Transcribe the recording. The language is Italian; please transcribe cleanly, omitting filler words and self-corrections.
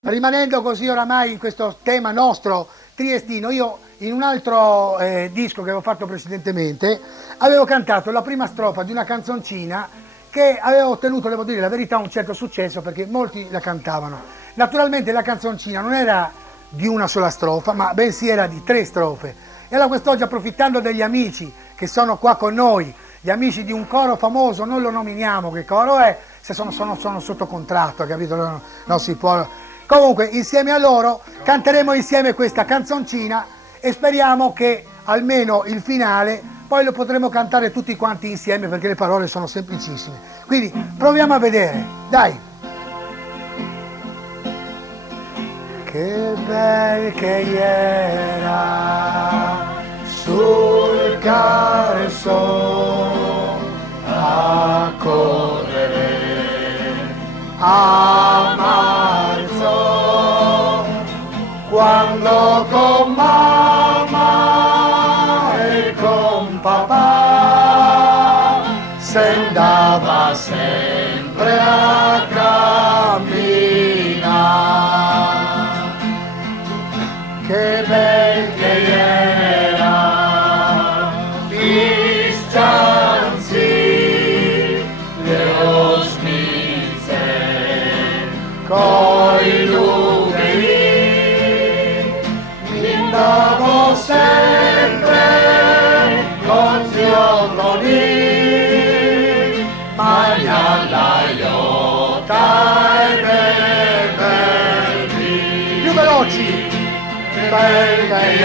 Rimanendo così oramai in questo tema nostro triestino, io in un altro disco che avevo fatto precedentemente avevo cantato la prima strofa di una canzoncina che aveva ottenuto, devo dire la verità, un certo successo perché molti la cantavano. Naturalmente la canzoncina non era di una sola strofa, ma bensì era di 3 strofe. E allora quest'oggi, approfittando degli amici che sono qua con noi, gli amici di un coro famoso, non lo nominiamo che coro è, se sono sotto contratto, capito? Non si può. Comunque, insieme a loro canteremo insieme questa canzoncina e speriamo che almeno il finale poi lo potremo cantare tutti quanti insieme perché le parole sono semplicissime. Quindi proviamo a vedere, dai! Che bel che era sul carso a correre a marzo, quando con mamma e con papà se andava sempre a camminare. Che bel che era Piscianzi, le ospize coi numeri, mi andavo sempre con zio Toni, mangiando la iota e venerdì. Più veloci! Bel che